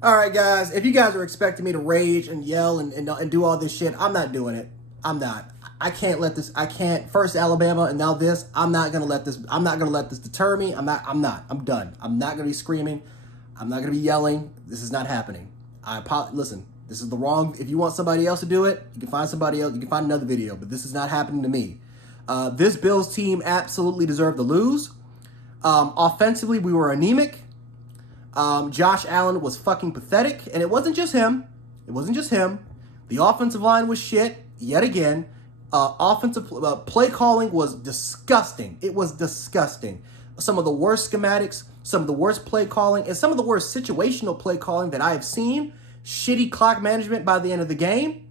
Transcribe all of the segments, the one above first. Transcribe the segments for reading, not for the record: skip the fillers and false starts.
All right, guys. If you guys are expecting me to rage and yell and do all this shit, I'm not doing it. I'm not. I can't let this. I can't. First Alabama and now this. I'm not gonna let this. I'm not gonna let this deter me. I'm not. I'm not. I'm done. I'm not gonna be screaming. I'm not gonna be yelling. This is not happening. Listen. This is the wrong. If you want somebody else to do it, you can find somebody else. You can find another video. But this is not happening to me. This Bills team absolutely deserved to lose. Offensively, we were anemic. Josh Allen was fucking pathetic, and it wasn't just him. It wasn't just him. The offensive line was shit yet again. Offensive play calling was disgusting. It was disgusting. Some of the worst schematics, some of the worst play calling, and some of the worst situational play calling that I have seen. Shitty clock management by the end of the game.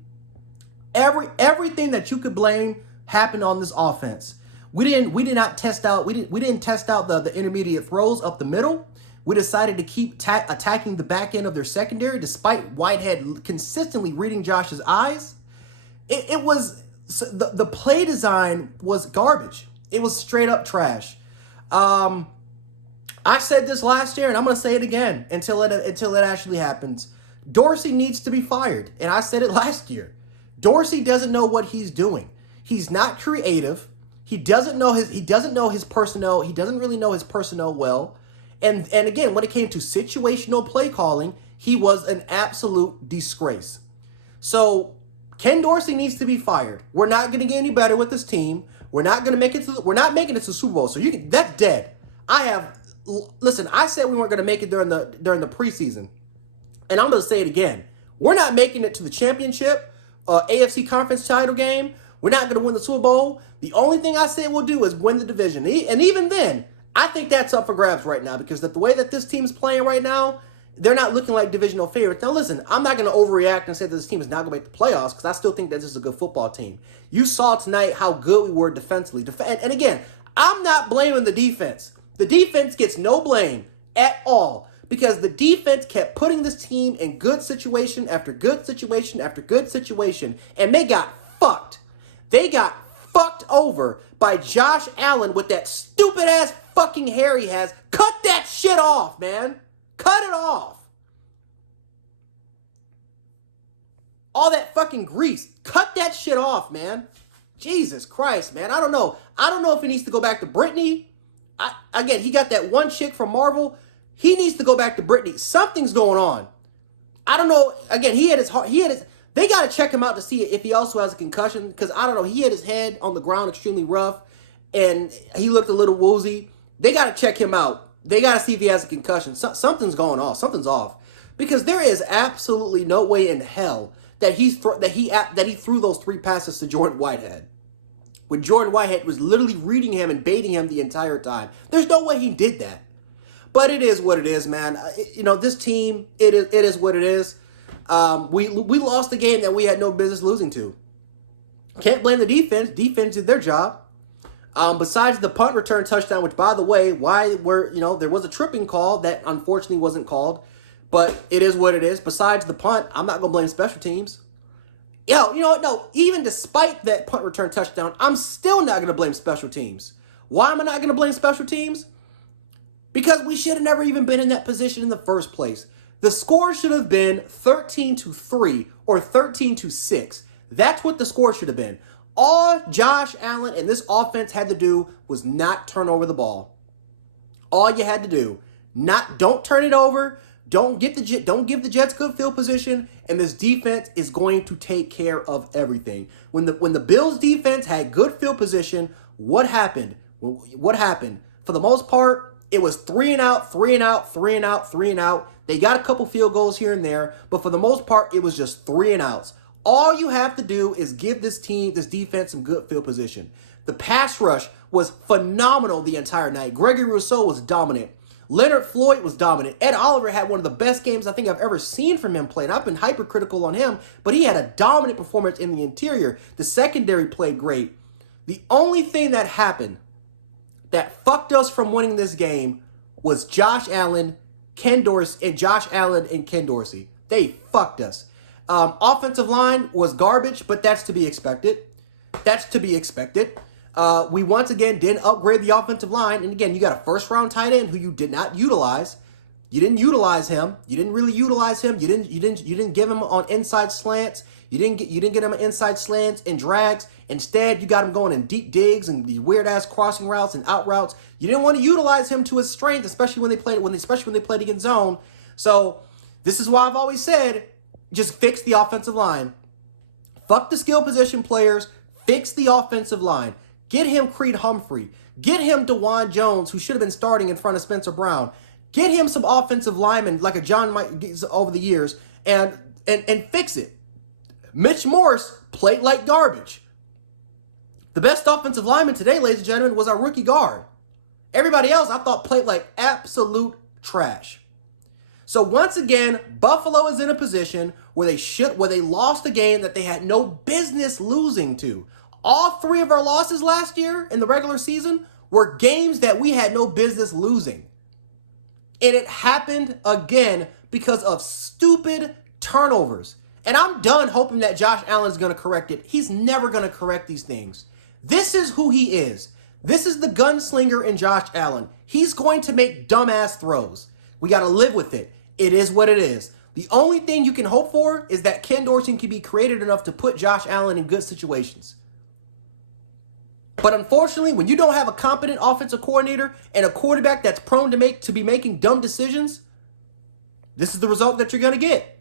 Everything that you could blame happened on this offense. We didn't test out the intermediate throws up the middle. We decided to keep attacking the back end of their secondary despite Whitehead consistently reading Josh's eyes. It was the play design was garbage. It was straight up trash. I said this last year and I'm going to say it again until it actually happens. Dorsey needs to be fired, and I said it last year. Dorsey doesn't know what he's doing. He's not creative. He doesn't know his personnel. He doesn't really know his personnel well. And again, when it came to situational play calling, he was an absolute disgrace. So Ken Dorsey needs to be fired. We're not going to get any better with this team. We're not going to make it to. We're not making it to the Super Bowl. So that's dead. Listen. I said we weren't going to make it during the preseason, and I'm going to say it again. We're not making it to the championship, AFC conference title game. We're not going to win the Super Bowl. The only thing I said we'll do is win the division, and even then. I think that's up for grabs right now because the way that this team's playing right now, they're not looking like divisional favorites. Now, listen, I'm not going to overreact and say that this team is not going to make the playoffs because I still think that this is a good football team. You saw tonight how good we were defensively. And again, I'm not blaming the defense. The defense gets no blame at all because the defense kept putting this team in good situation after good situation after good situation, and they got fucked. They got fucked over by Josh Allen with that stupid-ass fucking hair he has. Cut that shit off, man. Cut it off. All that fucking grease. Cut that shit off, man. Jesus Christ, man. I don't know. I don't know if he needs to go back to Britney. Again, he got that one chick from Marvel. He needs to go back to Britney. Something's going on. I don't know. Again, he had his heart. They got to check him out to see if he also has a concussion because I don't know. He had his head on the ground extremely rough and he looked a little woozy. They got to check him out. They got to see if he has a concussion. Something's going on. Something's off because there is absolutely no way in hell that he threw those 3 passes to Jordan Whitehead when Jordan Whitehead was literally reading him and baiting him the entire time. There's no way he did that. But it is what it is, man. This team, it is what it is. We lost the game that we had no business losing to. Can't blame the defense. Defense did their job. Besides the punt return touchdown, which by the way, there was a tripping call that unfortunately wasn't called, but it is what it is. Besides the punt, I'm not gonna blame special teams. Even despite that punt return touchdown, I'm still not gonna blame special teams. Why am I not gonna blame special teams? Because we should have never even been in that position in the first place. The score should have been 13-3 or 13-6. That's what the score should have been. All Josh Allen and this offense had to do was not turn over the ball. All you had to do, don't turn it over, don't give the Jets good field position, and this defense is going to take care of everything. When the Bills defense had good field position, what happened? What happened? For the most part, it was 3 and out, 3 and out, 3 and out, 3 and out. They got a couple field goals here and there, but for the most part, it was just 3 and outs. All you have to do is give this defense some good field position. The pass rush was phenomenal the entire night. Gregory Rousseau was dominant. Leonard Floyd was dominant. Ed Oliver had one of the best games I think I've ever seen from him play, and I've been hypercritical on him, but he had a dominant performance in the interior. The secondary played great. The only thing that happened that fucked us from winning this game was Josh Allen, Ken Dorsey, and Josh Allen and Ken Dorsey. They fucked us. Offensive line was garbage, but that's to be expected. We once again didn't upgrade the offensive line. And again, you got a first-round tight end who you did not utilize. You didn't utilize him. You didn't really utilize him. You didn't give him on inside slants. You didn't get him on inside slants and drags. Instead, you got him going in deep digs and these weird ass crossing routes and out routes. You didn't want to utilize him to his strength, especially when they played against zone. So this is why I've always said, just fix the offensive line. Fuck the skill position players. Fix the offensive line. Get him Creed Humphrey. Get him DeJuan Jones, who should have been starting in front of Spencer Brown. Get him some offensive linemen like a John Mike over the years and fix it. Mitch Morse played like garbage. The best offensive lineman today, ladies and gentlemen, was our rookie guard. Everybody else I thought played like absolute trash. So once again, Buffalo is in a position where they lost a game that they had no business losing to. All three of our losses last year in the regular season were games that we had no business losing. And it happened again because of stupid turnovers. And I'm done hoping that Josh Allen is going to correct it. He's never going to correct these things. This is who he is. This is the gunslinger in Josh Allen. He's going to make dumbass throws. We got to live with it. It is what it is. The only thing you can hope for is that Ken Dorsey can be creative enough to put Josh Allen in good situations. But unfortunately, when you don't have a competent offensive coordinator and a quarterback that's prone to be making dumb decisions, this is the result that you're going to get.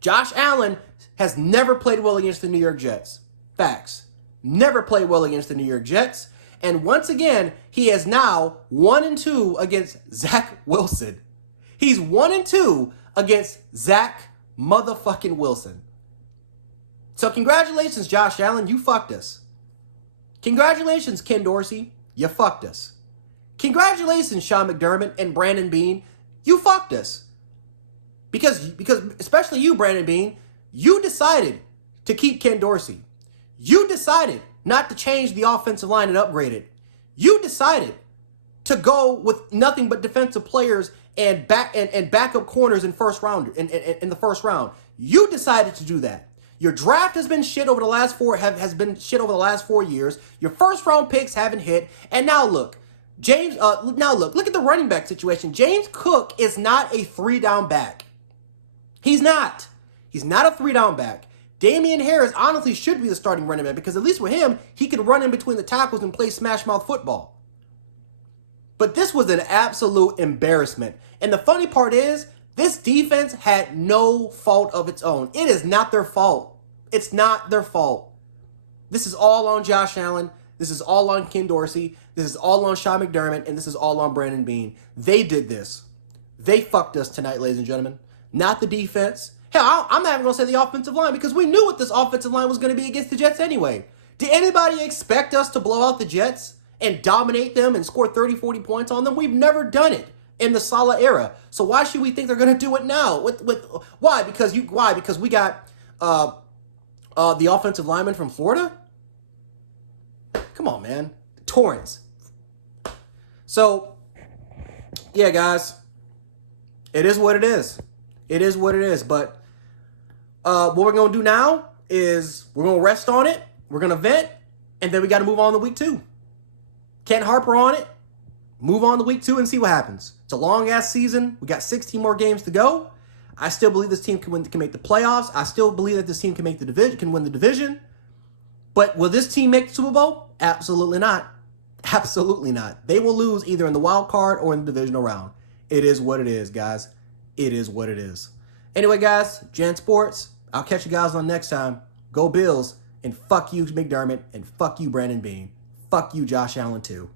Josh Allen has never played well against the New York Jets. Facts. Never played well against the New York Jets. And once again, he is now 1-2 against Zach Wilson. He's 1-2 against Zach motherfucking Wilson. So congratulations, Josh Allen. You fucked us. Congratulations, Ken Dorsey. You fucked us. Congratulations, Sean McDermott and Brandon Beane. You fucked us. Because especially you, Brandon Beane, you decided to keep Ken Dorsey. You decided not to change the offensive line and upgrade it. You decided to go with nothing but defensive players and backup corners in the first round. You decided to do that. Your draft has been shit over the last 4 years. Your first round picks haven't hit. And now look, look at the running back situation. James Cook is not a 3-down back. He's not. He's not a 3-down back. Damian Harris honestly should be the starting running back because at least with him, he could run in between the tackles and play smash mouth football. But this was an absolute embarrassment. And the funny part is, this defense had no fault of its own. It is not their fault. It's not their fault. This is all on Josh Allen. This is all on Ken Dorsey. This is all on Sean McDermott. And this is all on Brandon Beane. They did this. They fucked us tonight, ladies and gentlemen. Not the defense. Hell, I'm not even going to say the offensive line because we knew what this offensive line was going to be against the Jets anyway. Did anybody expect us to blow out the Jets and dominate them and score 30, 40 points on them? We've never done it in the Saleh era. So why should we think they're going to do it now? Why? Because we got the offensive lineman from Florida? Come on, man. Torrance. So, yeah, guys. It is what it is. It is what it is. But what we're going to do now is we're going to rest on it. We're going to vent. And then we got to move on to week 2. Can't harper on it. Move on to week 2 and see what happens. It's a long-ass season. We got 16 more games to go. I still believe this team can make the playoffs. I still believe that this team can win the division. But will this team make the Super Bowl? Absolutely not. Absolutely not. They will lose either in the wild card or in the divisional round. It is what it is, guys. It is what it is. Anyway, guys, Jan Sports, I'll catch you guys on next time. Go Bills, and fuck you, McDermott, and fuck you, Brandon Beane. Fuck you, Josh Allen, too.